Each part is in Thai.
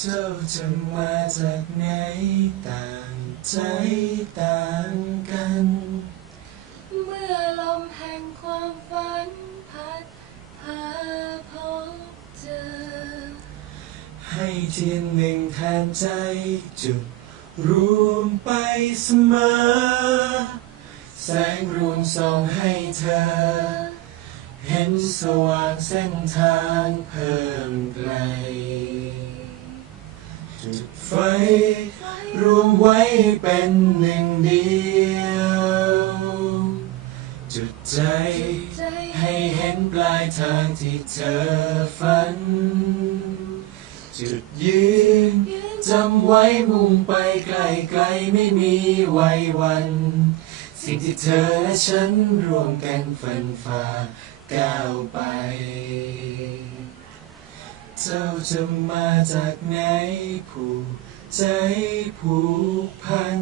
เจ้าจะมาจากไหนต่างใจต่างกัน เมื่อลมแห่งความฝันพัดพาพบเจอ ให้เทียนหนึ่งแทนใจจุดรวมไปเสมอ แสงรวมส่องให้เธอ เห็นสว่างเส้นทางเพิ รวมไว้เป็นหนึ่งเดียว จุดใจให้เห็นปลายทางที่เธอฝัน จุดยืนจำไว้มุ่งไปไกลไกลไม่มีไว้วัน สิ่งที่เธอและฉันรวมกันฝันฝ่าก้าวไป เจ้าจะมาจากไหนผูก ใจผูกพัน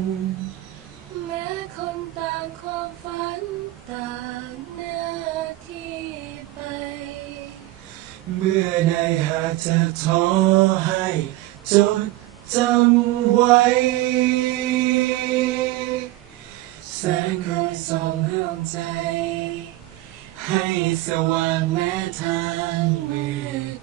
แม้คนต่างความฝันต่างหน้าที่ไป เมื่อในหากเธอท้อให้จดจำไว้ แสงเคยส่องร่วมใจ ให้สว่างแม้ทางเว่